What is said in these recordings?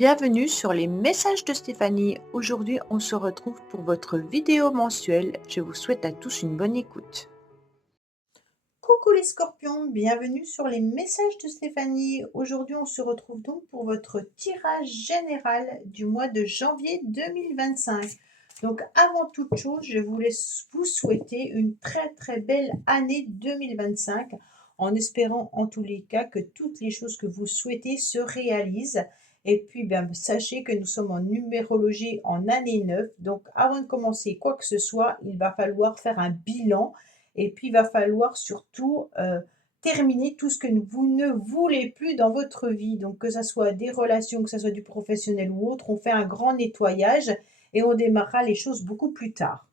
Bienvenue sur les messages de Stéphanie. Aujourd'hui, on se retrouve pour votre vidéo mensuelle. Je vous souhaite à tous une bonne écoute. Coucou les scorpions, bienvenue sur les messages de Stéphanie. Aujourd'hui, on se retrouve donc pour votre tirage général du mois de janvier 2025. Donc, avant toute chose, je voulais vous souhaiter une très belle année 2025 en espérant en tous les cas que toutes les choses que vous souhaitez se réalisent. Et puis, bien, sachez que nous sommes en numérologie en année 9. Donc, avant de commencer quoi que ce soit, il va falloir faire un bilan et puis, il va falloir surtout terminer tout ce que vous ne voulez plus dans votre vie. Donc, que ça soit des relations, que ça soit du professionnel ou autre, on fait un grand nettoyage et on démarrera les choses beaucoup plus tard.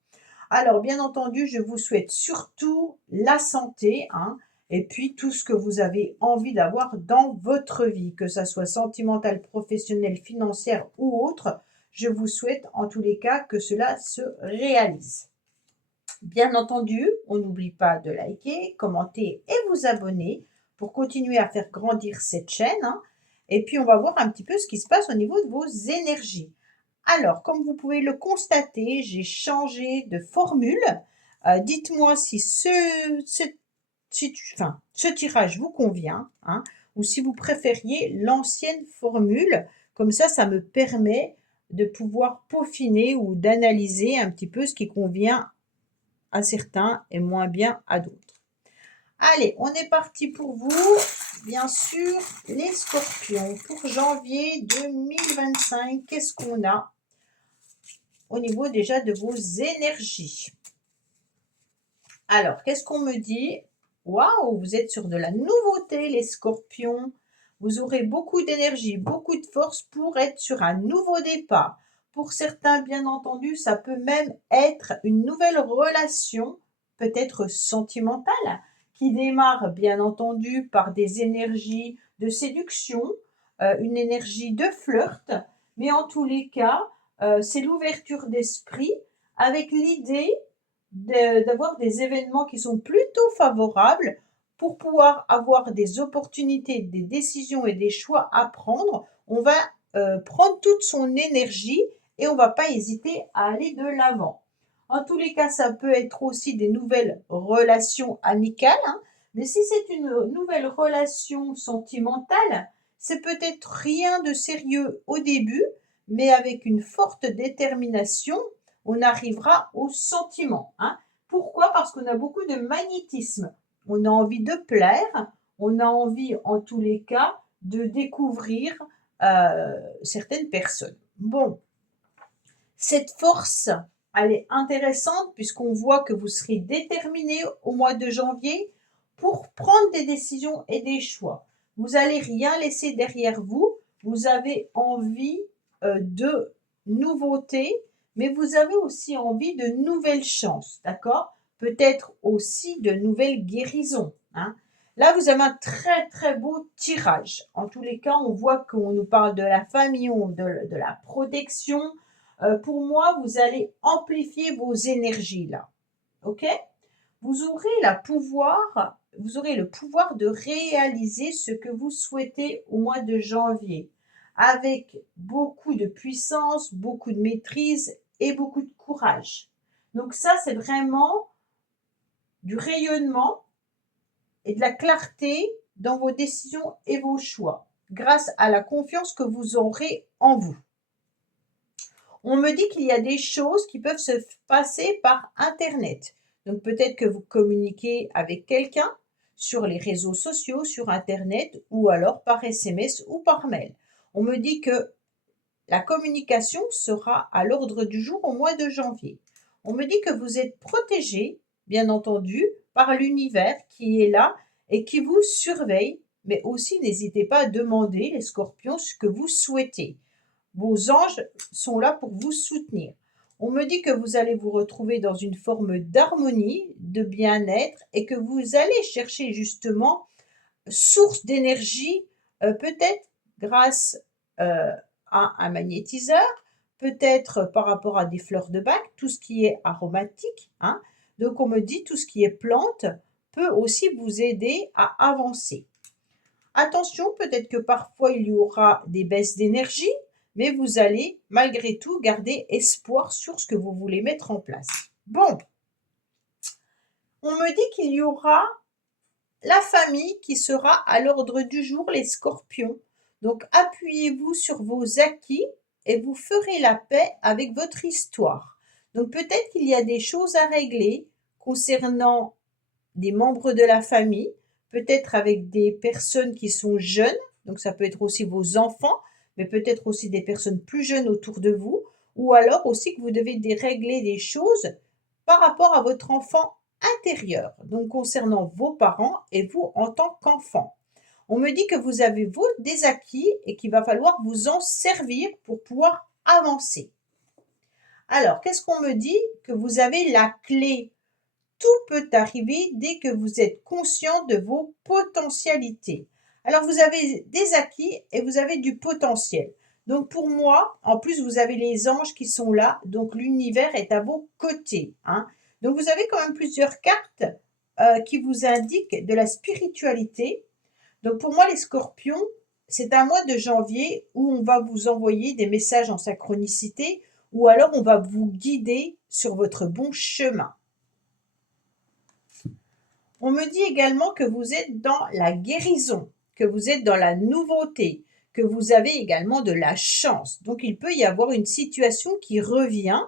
Alors, bien entendu, je vous souhaite surtout la santé, hein, et puis tout ce que vous avez envie d'avoir dans votre vie, que ça soit sentimentale, professionnelle, financière ou autre. Je vous souhaite en tous les cas que cela se réalise. Bien entendu, on n'oublie pas de liker, commenter et vous abonner pour continuer à faire grandir cette chaîne, hein. Et puis, on va voir un petit peu ce qui se passe au niveau de vos énergies. Alors, comme vous pouvez le constater, j'ai changé de formule. Dites-moi si ce tirage vous convient, hein, ou si vous préfériez l'ancienne formule. Comme ça me permet de pouvoir peaufiner ou d'analyser un petit peu ce qui convient à certains et moins bien à d'autres. Allez, on est parti pour vous. Bien sûr, les scorpions pour janvier 2025. Qu'est-ce qu'on a au niveau déjà de vos énergies? Alors, qu'est-ce qu'on me dit? Waouh, vous êtes sur de la nouveauté, les scorpions. Vous aurez beaucoup d'énergie, beaucoup de force pour être sur un nouveau départ. Pour certains, bien entendu, ça peut même être une nouvelle relation, peut-être sentimentale, qui démarre, bien entendu, par des énergies de séduction, une énergie de flirt. Mais en tous les cas, c'est l'ouverture d'esprit avec l'idée d'avoir des événements qui sont plutôt favorables pour pouvoir avoir des opportunités, des décisions et des choix à prendre. On va prendre toute son énergie et on ne va pas hésiter à aller de l'avant. En tous les cas, ça peut être aussi des nouvelles relations amicales, hein, mais si c'est une nouvelle relation sentimentale, c'est peut-être rien de sérieux au début, mais avec une forte détermination, on arrivera au sentiment, hein. Pourquoi? Parce qu'on a beaucoup de magnétisme. On a envie de plaire, on a envie, en tous les cas, de découvrir certaines personnes. Bon, cette force, elle est intéressante puisqu'on voit que vous serez déterminé au mois de janvier pour prendre des décisions et des choix. Vous n'allez rien laisser derrière vous. Vous avez envie de nouveautés, mais vous avez aussi envie de nouvelles chances, d'accord? Peut-être aussi de nouvelles guérisons, hein. Là, vous avez un très beau tirage. En tous les cas, on voit qu'on nous parle de la famille, de la protection. Pour moi, vous allez amplifier vos énergies là, ok? Vous aurez vous aurez le pouvoir de réaliser ce que vous souhaitez au mois de janvier, avec beaucoup de puissance, beaucoup de maîtrise et beaucoup de courage. Donc ça, c'est vraiment du rayonnement et de la clarté dans vos décisions et vos choix, grâce à la confiance que vous aurez en vous. On me dit qu'il y a des choses qui peuvent se passer par Internet. Donc peut-être que vous communiquez avec quelqu'un sur les réseaux sociaux, sur Internet ou alors par SMS ou par mail. On me dit que la communication sera à l'ordre du jour au mois de janvier. On me dit que vous êtes protégé, bien entendu, par l'univers qui est là et qui vous surveille, mais aussi n'hésitez pas à demander, les scorpions, ce que vous souhaitez. Vos anges sont là pour vous soutenir. On me dit que vous allez vous retrouver dans une forme d'harmonie, de bien-être et que vous allez chercher justement source d'énergie, peut-être grâce à un magnétiseur, peut-être par rapport à des fleurs de bac, tout ce qui est aromatique, hein. Donc on me dit tout ce qui est plante peut aussi vous aider à avancer. Attention, peut-être que parfois il y aura des baisses d'énergie, mais vous allez malgré tout garder espoir sur ce que vous voulez mettre en place. Bon, on me dit qu'il y aura la famille qui sera à l'ordre du jour, les scorpions. Donc appuyez-vous sur vos acquis et vous ferez la paix avec votre histoire. Donc peut-être qu'il y a des choses à régler concernant des membres de la famille, peut-être avec des personnes qui sont jeunes, donc ça peut être aussi vos enfants, mais peut-être aussi des personnes plus jeunes autour de vous, ou alors aussi que vous devez régler des choses par rapport à votre enfant intérieur, donc concernant vos parents et vous en tant qu'enfant. On me dit que vous avez des acquis et qu'il va falloir vous en servir pour pouvoir avancer. Alors, qu'est-ce qu'on me dit? Que vous avez la clé. Tout peut arriver dès que vous êtes conscient de vos potentialités. Alors, vous avez des acquis et vous avez du potentiel. Donc, pour moi, en plus, vous avez les anges qui sont là. Donc, l'univers est à vos côtés, hein. Donc, vous avez quand même plusieurs cartes qui vous indiquent de la spiritualité. Donc, pour moi, les scorpions, c'est un mois de janvier où on va vous envoyer des messages en synchronicité ou alors on va vous guider sur votre bon chemin. On me dit également que vous êtes dans la guérison, que vous êtes dans la nouveauté, que vous avez également de la chance. Donc, il peut y avoir une situation qui revient,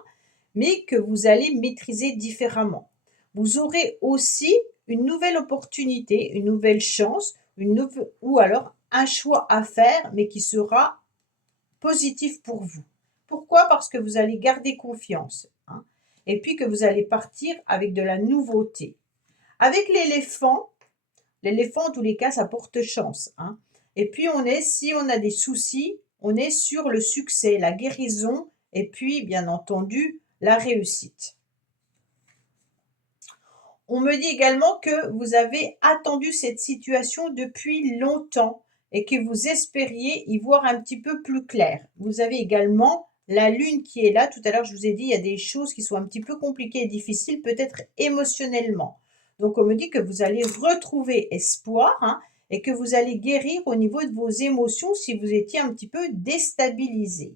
mais que vous allez maîtriser différemment. Vous aurez aussi une nouvelle opportunité, une nouvelle chance, ou alors un choix à faire, mais qui sera positif pour vous. Pourquoi? Parce que vous allez garder confiance, hein, et puis que vous allez partir avec de la nouveauté. Avec l'éléphant en tous les cas, ça porte chance, hein. Et puis si on a des soucis, on est sur le succès, la guérison et puis bien entendu la réussite. On me dit également que vous avez attendu cette situation depuis longtemps et que vous espériez y voir un petit peu plus clair. Vous avez également la lune qui est là. Tout à l'heure, je vous ai dit, il y a des choses qui sont un petit peu compliquées et difficiles, peut-être émotionnellement. Donc, on me dit que vous allez retrouver espoir, hein, et que vous allez guérir au niveau de vos émotions si vous étiez un petit peu déstabilisé.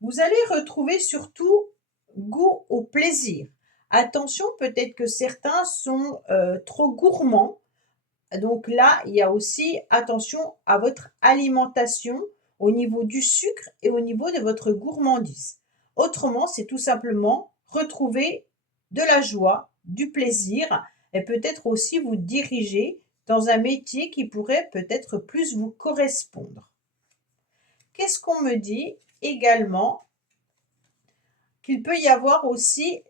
Vous allez retrouver surtout goût au plaisir. Attention, peut-être que certains sont trop gourmands. Donc là, il y a aussi attention à votre alimentation au niveau du sucre et au niveau de votre gourmandise. Autrement, c'est tout simplement retrouver de la joie, du plaisir et peut-être aussi vous diriger dans un métier qui pourrait peut-être plus vous correspondre. Qu'est-ce qu'on me dit également? Qu'il peut y avoir aussi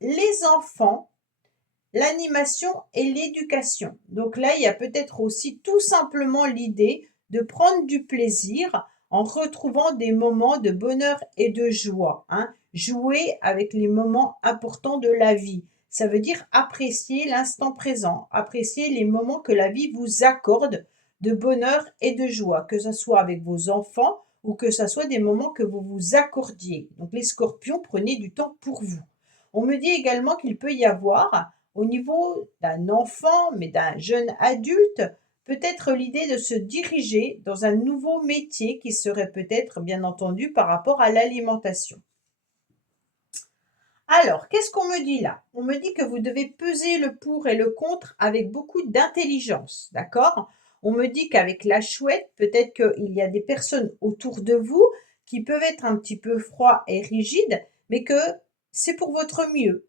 les enfants, l'animation et l'éducation. Donc là, il y a peut-être aussi tout simplement l'idée de prendre du plaisir en retrouvant des moments de bonheur et de joie, hein. Jouer avec les moments importants de la vie. Ça veut dire apprécier l'instant présent, apprécier les moments que la vie vous accorde de bonheur et de joie, que ce soit avec vos enfants ou que ce soit des moments que vous vous accordiez. Donc les scorpions, prenez du temps pour vous. On me dit également qu'il peut y avoir, au niveau d'un enfant, mais d'un jeune adulte, peut-être l'idée de se diriger dans un nouveau métier qui serait peut-être, bien entendu, par rapport à l'alimentation. Alors, qu'est-ce qu'on me dit là? On me dit que vous devez peser le pour et le contre avec beaucoup d'intelligence, d'accord? On me dit qu'avec la chouette, peut-être qu'il y a des personnes autour de vous qui peuvent être un petit peu froids et rigides, mais que c'est pour votre mieux.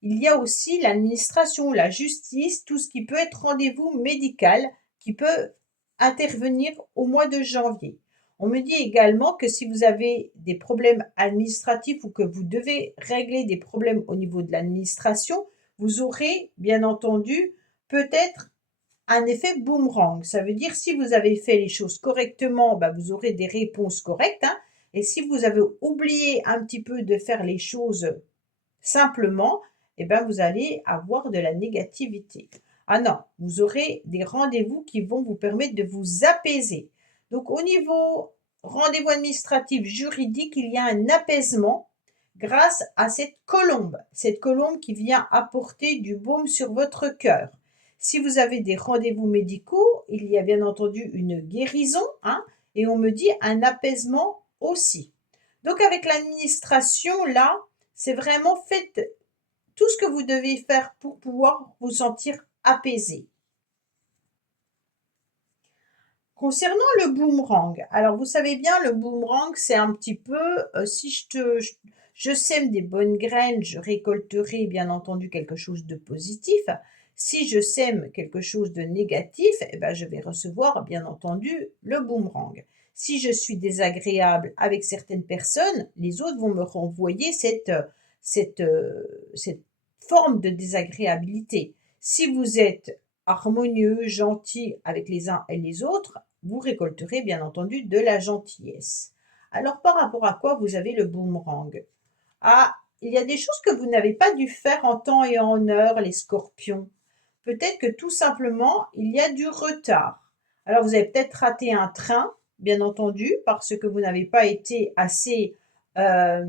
Il y a aussi l'administration, la justice, tout ce qui peut être rendez-vous médical qui peut intervenir au mois de janvier. On me dit également que si vous avez des problèmes administratifs ou que vous devez régler des problèmes au niveau de l'administration, vous aurez bien entendu peut-être un effet boomerang. Ça veut dire si vous avez fait les choses correctement, vous aurez des réponses correctes, hein, et si vous avez oublié un petit peu de faire les choses simplement, vous allez avoir de la négativité. Ah non, vous aurez des rendez-vous qui vont vous permettre de vous apaiser. Donc, au niveau rendez-vous administratif, juridique, il y a un apaisement grâce à cette colombe qui vient apporter du baume sur votre cœur. Si vous avez des rendez-vous médicaux, il y a bien entendu une guérison, hein, et on me dit un apaisement aussi. Donc avec l'administration, là, c'est vraiment faites tout ce que vous devez faire pour pouvoir vous sentir apaisé. Concernant le boomerang, alors vous savez bien, le boomerang, c'est un petit peu, si je sème des bonnes graines, je récolterai bien entendu quelque chose de positif. Si je sème quelque chose de négatif, eh ben, je vais recevoir bien entendu le boomerang. Si je suis désagréable avec certaines personnes, les autres vont me renvoyer cette forme de désagréabilité. Si vous êtes harmonieux, gentil avec les uns et les autres, vous récolterez bien entendu de la gentillesse. Alors par rapport à quoi vous avez le boomerang? Ah, il y a des choses que vous n'avez pas dû faire en temps et en heure, les scorpions. Peut-être que tout simplement, il y a du retard. Alors vous avez peut-être raté un train, bien entendu, parce que vous n'avez pas été assez euh,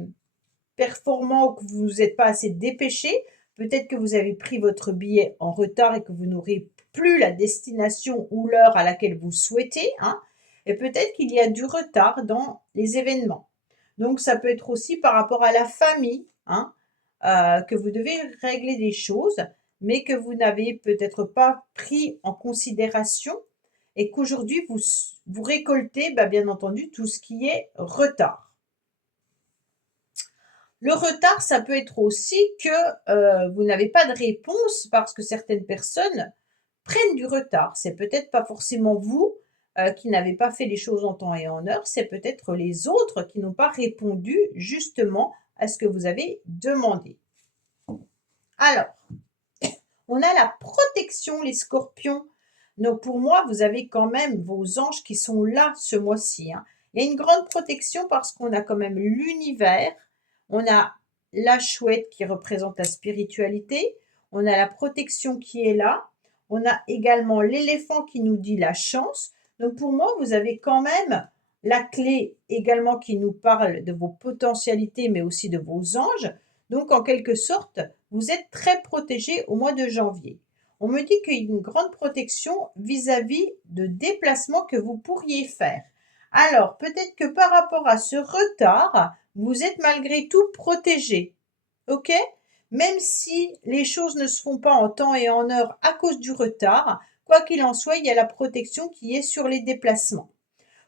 performant ou que vous n'êtes pas assez dépêché. Peut-être que vous avez pris votre billet en retard et que vous n'aurez plus la destination ou l'heure à laquelle vous souhaitez, hein. Et peut-être qu'il y a du retard dans les événements. Donc ça peut être aussi par rapport à la famille, hein, que vous devez régler des choses, mais que vous n'avez peut-être pas pris en considération et qu'aujourd'hui vous récoltez, bah, bien entendu, tout ce qui est retard. Le retard, ça peut être aussi que vous n'avez pas de réponse parce que certaines personnes prennent du retard. C'est peut-être pas forcément vous qui n'avez pas fait les choses en temps et en heure, c'est peut-être les autres qui n'ont pas répondu justement à ce que vous avez demandé. Alors, on a la protection, les scorpions. Donc pour moi, vous avez quand même vos anges qui sont là ce mois-ci, hein. Il y a une grande protection parce qu'on a quand même l'univers, on a la chouette qui représente la spiritualité, on a la protection qui est là, on a également l'éléphant qui nous dit la chance. Donc pour moi, vous avez quand même la clé également qui nous parle de vos potentialités, mais aussi de vos anges. Donc en quelque sorte, vous êtes très protégé au mois de janvier. On me dit qu'il y a une grande protection vis-à-vis de déplacements que vous pourriez faire. Alors, peut-être que par rapport à ce retard, vous êtes malgré tout protégé. OK? Même si les choses ne se font pas en temps et en heure à cause du retard, quoi qu'il en soit, il y a la protection qui est sur les déplacements.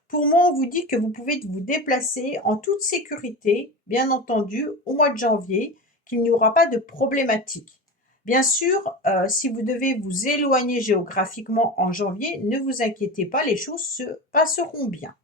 Pour moi, on vous dit que vous pouvez vous déplacer en toute sécurité, bien entendu, au mois de janvier, qu'il n'y aura pas de problématique. Bien sûr, si vous devez vous éloigner géographiquement en janvier, ne vous inquiétez pas, les choses se passeront bien.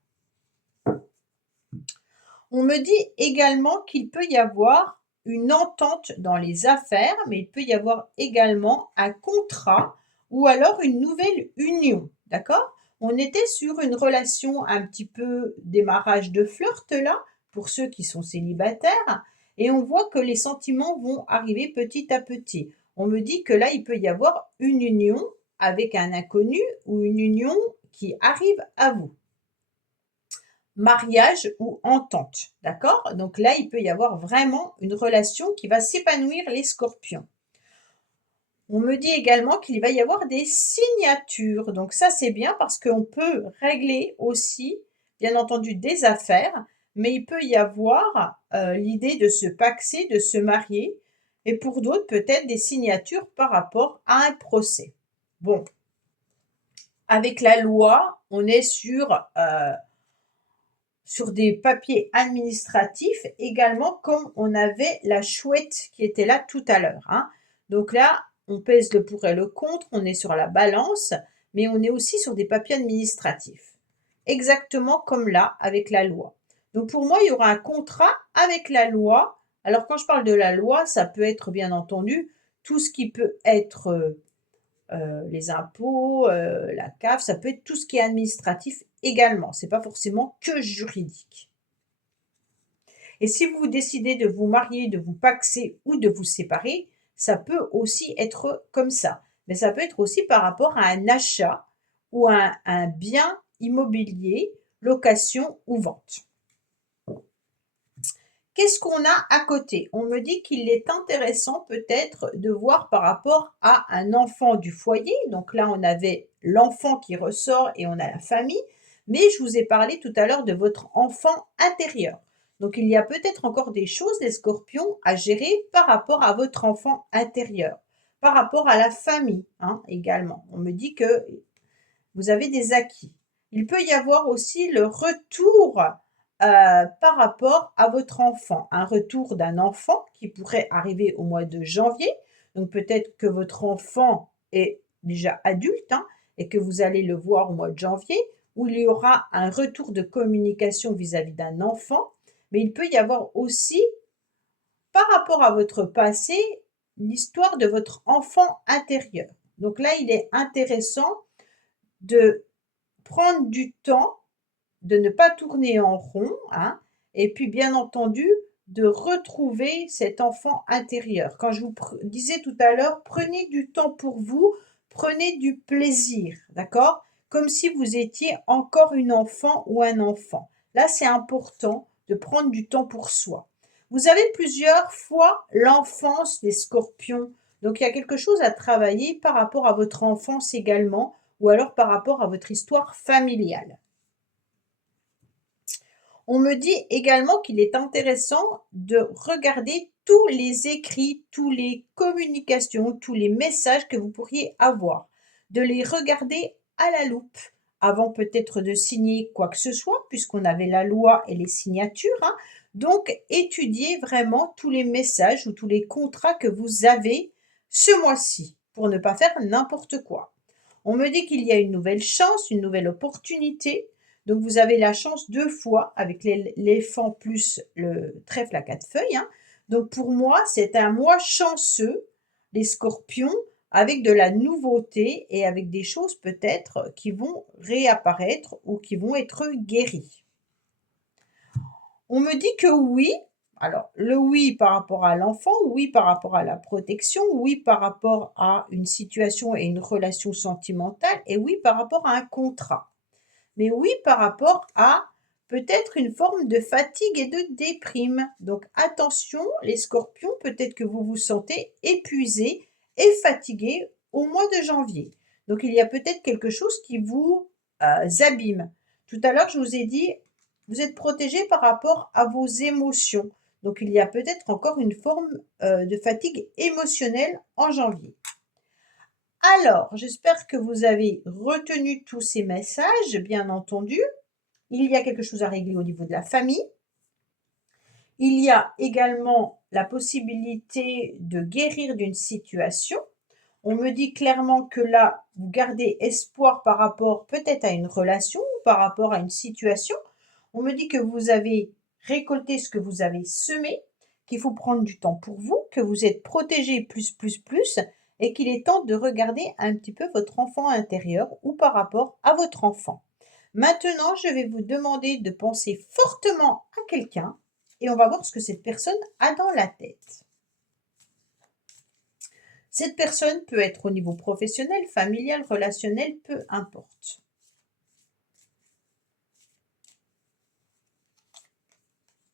On me dit également qu'il peut y avoir une entente dans les affaires, mais il peut y avoir également un contrat ou alors une nouvelle union, d'accord? On était sur une relation un petit peu démarrage de flirt là, pour ceux qui sont célibataires, et on voit que les sentiments vont arriver petit à petit. On me dit que là, il peut y avoir une union avec un inconnu ou une union qui arrive à vous. Mariage ou entente, d'accord? Donc là, il peut y avoir vraiment une relation qui va s'épanouir les scorpions. On me dit également qu'il va y avoir des signatures. Donc ça, c'est bien parce qu'on peut régler aussi, bien entendu, des affaires, mais il peut y avoir l'idée de se paxer, de se marier, et pour d'autres, peut-être des signatures par rapport à un procès. Bon, avec la loi, on est sur des papiers administratifs également, comme on avait la chouette qui était là tout à l'heure, hein. Donc là, on pèse le pour et le contre, on est sur la balance, mais on est aussi sur des papiers administratifs. Exactement comme là avec la loi. Donc pour moi, il y aura un contrat avec la loi. Alors quand je parle de la loi, ça peut être bien entendu tout ce qui peut être les impôts, la CAF, ça peut être tout ce qui est administratif également. C'est pas forcément que juridique. Et si vous décidez de vous marier, de vous paxer ou de vous séparer, ça peut aussi être comme ça. Mais ça peut être aussi par rapport à un achat ou à un bien immobilier, location ou vente. Qu'est-ce qu'on a à côté? On me dit qu'il est intéressant peut-être de voir par rapport à un enfant du foyer. Donc là, on avait l'enfant qui ressort et on a la famille. Mais je vous ai parlé tout à l'heure de votre enfant intérieur. Donc il y a peut-être encore des choses, les scorpions, à gérer par rapport à votre enfant intérieur, par rapport à la famille également. On me dit que vous avez des acquis. Il peut y avoir aussi le retour par rapport à votre enfant, un retour d'un enfant qui pourrait arriver au mois de janvier. Donc peut-être que votre enfant est déjà adulte et que vous allez le voir au mois de janvier, où il y aura un retour de communication vis-à-vis d'un enfant. Mais il peut y avoir aussi, par rapport à votre passé, l'histoire de votre enfant intérieur. Donc là, il est intéressant de prendre du temps, de ne pas tourner en rond, et puis bien entendu, de retrouver cet enfant intérieur. Quand je vous disais tout à l'heure, prenez du temps pour vous, prenez du plaisir, d'accord? Comme si vous étiez encore une enfant ou un enfant. Là, c'est important de prendre du temps pour soi. Vous avez plusieurs fois l'enfance des scorpions. Donc, il y a quelque chose à travailler par rapport à votre enfance également, ou alors par rapport à votre histoire familiale. On me dit également qu'il est intéressant de regarder tous les écrits, toutes les communications, tous les messages que vous pourriez avoir, de les regarder à la loupe avant peut-être de signer quoi que ce soit, puisqu'on avait la loi et les signatures. Donc, étudiez vraiment tous les messages ou tous les contrats que vous avez ce mois-ci pour ne pas faire n'importe quoi. On me dit qu'il y a une nouvelle chance, une nouvelle opportunité. Donc, vous avez la chance 2 fois avec l'éléphant plus le trèfle à 4 feuilles. Donc, pour moi, c'est un mois chanceux, les scorpions, avec de la nouveauté et avec des choses peut-être qui vont réapparaître ou qui vont être guéries. On me dit que oui. Alors, le oui par rapport à l'enfant, oui par rapport à la protection, oui par rapport à une situation et une relation sentimentale, et oui par rapport à un contrat. Mais oui par rapport à peut-être une forme de fatigue et de déprime. Donc attention, les scorpions, peut-être que vous vous sentez épuisé et fatigué au mois de janvier. Donc il y a peut-être quelque chose qui vous abîme. Tout à l'heure, je vous ai dit, vous êtes protégé par rapport à vos émotions. Donc il y a peut-être encore une forme de fatigue émotionnelle en janvier. Alors, j'espère que vous avez retenu tous ces messages, bien entendu. Il y a quelque chose à régler au niveau de la famille. Il y a également la possibilité de guérir d'une situation. On me dit clairement que là, vous gardez espoir par rapport peut-être à une relation ou par rapport à une situation. On me dit que vous avez récolté ce que vous avez semé, qu'il faut prendre du temps pour vous, que vous êtes protégé plus, et qu'il est temps de regarder un petit peu votre enfant intérieur ou par rapport à votre enfant. Maintenant, je vais vous demander de penser fortement à quelqu'un et on va voir ce que cette personne a dans la tête. Cette personne peut être au niveau professionnel, familial, relationnel, peu importe.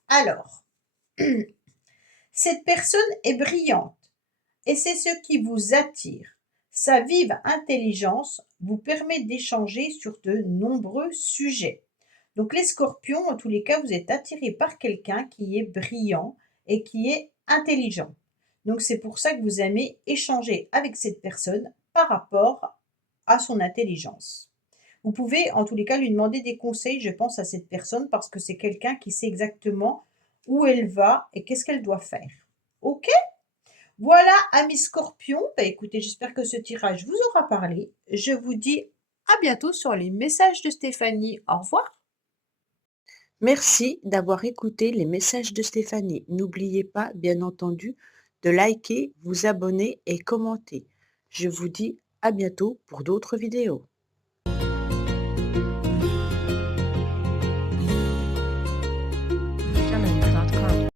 Alors, cette personne est brillante et c'est ce qui vous attire. Sa vive intelligence vous permet d'échanger sur de nombreux sujets. Donc les scorpions, en tous les cas, vous êtes attirés par quelqu'un qui est brillant et qui est intelligent. Donc c'est pour ça que vous aimez échanger avec cette personne par rapport à son intelligence. Vous pouvez en tous les cas lui demander des conseils, je pense, à cette personne parce que c'est quelqu'un qui sait exactement où elle va et qu'est-ce qu'elle doit faire. Ok? Voilà, amis scorpions. Écoutez, j'espère que ce tirage vous aura parlé. Je vous dis à bientôt sur les messages de Stéphanie. Au revoir. Merci d'avoir écouté les messages de Stéphanie. N'oubliez pas, bien entendu, de liker, vous abonner et commenter. Je vous dis à bientôt pour d'autres vidéos.